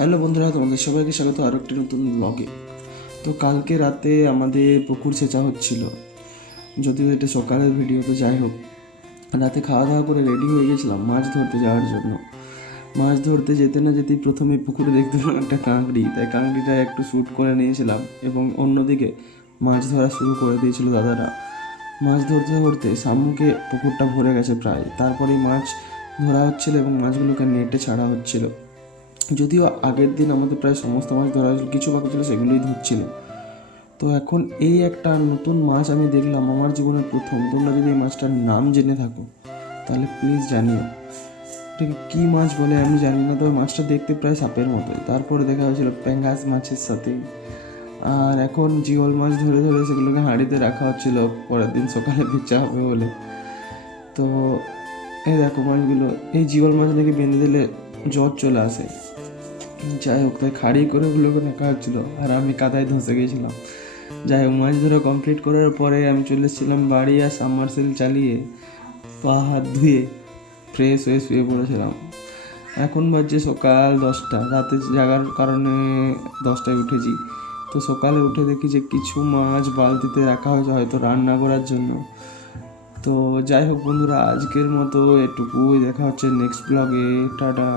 Hello বন্ধুরা, তোমাদের সবাইকে স্বাগত আরও একটি নতুন ব্লগে। তো কালকে রাতে আমাদের পুকুর সেচা হচ্ছিল, যদিও এটা সকালের ভিডিও। তো যাই হোক, রাতে খাওয়া দাওয়া করে রেডি হয়ে গেছিলাম মাছ ধরতে যাওয়ার জন্য। মাছ ধরতে যেতে না যেতেই প্রথমে পুকুরে দেখতে পেলাম একটা কাঁকড়ি, তাই কাঁকড়িটা একটু শ্যুট করে নিয়েছিলাম এবং অন্যদিকে মাছ ধরা শুরু করে দিয়েছিল দাদারা। মাছ ধরতে ধরতে সামুকে পুকুরটা ভরে গেছে প্রায়, তারপরেই মাছ ধরা হচ্ছিল এবং মাছগুলোকে নেটে ছাড়া হচ্ছিল। যদিও আগের দিন আমাদের প্রায় সমস্ত মাছ ধরা হয়েছিল, কিছু বাকি ছিল সেগুলোই ধরছিল। তো এখন এই একটা নতুন মাছ আমি দেখলাম, আমার জীবনের প্রথম। তোমরা যদি এই মাছটার নাম জেনে থাকো তাহলে প্লিজ জানিও এটাকে কী মাছ বলে। আমি জানি না, তবে মাছটা দেখতে প্রায় সাপের মতোই। তারপরে দেখা হয়েছিল প্যাঙ্গাস মাছের সাথে। আর এখন জিওল মাছ ধরে ধরে সেগুলোকে হাঁড়িতে রাখা হচ্ছিল পরের দিন সকালে বেচা হবে বলে। তো এই দেখো মাছগুলো, এই জিওল মাছ নাকি বেঁধে দিলে জ্বর চলে আসে। যাই হোক, তাই খাড়ি করে ওগুলোকে রাখা হচ্ছিলো আর আমি কাদায় ধসে গেছিলাম। যাই হোক, মাছ ধরা কমপ্লিট করার পরে আমি চলে এসেছিলাম বাড়ি, আর সাবমার্সেল চালিয়ে পা হাত ধুয়ে ফ্রেশ হয়ে শুয়ে পড়েছিলাম। এখন বাজছে সকাল 10টা, রাতে জাগার কারণে 10টায় উঠেছি। তো সকালে উঠে দেখি যে কিছু মাছ বালতিতে রাখা হয়েছে, হয়তো রান্না করার জন্য। তো যাই হোক বন্ধুরা, আজকের মতো এটুকুই। দেখা হচ্ছে নেক্সট ব্লগে। টাটা।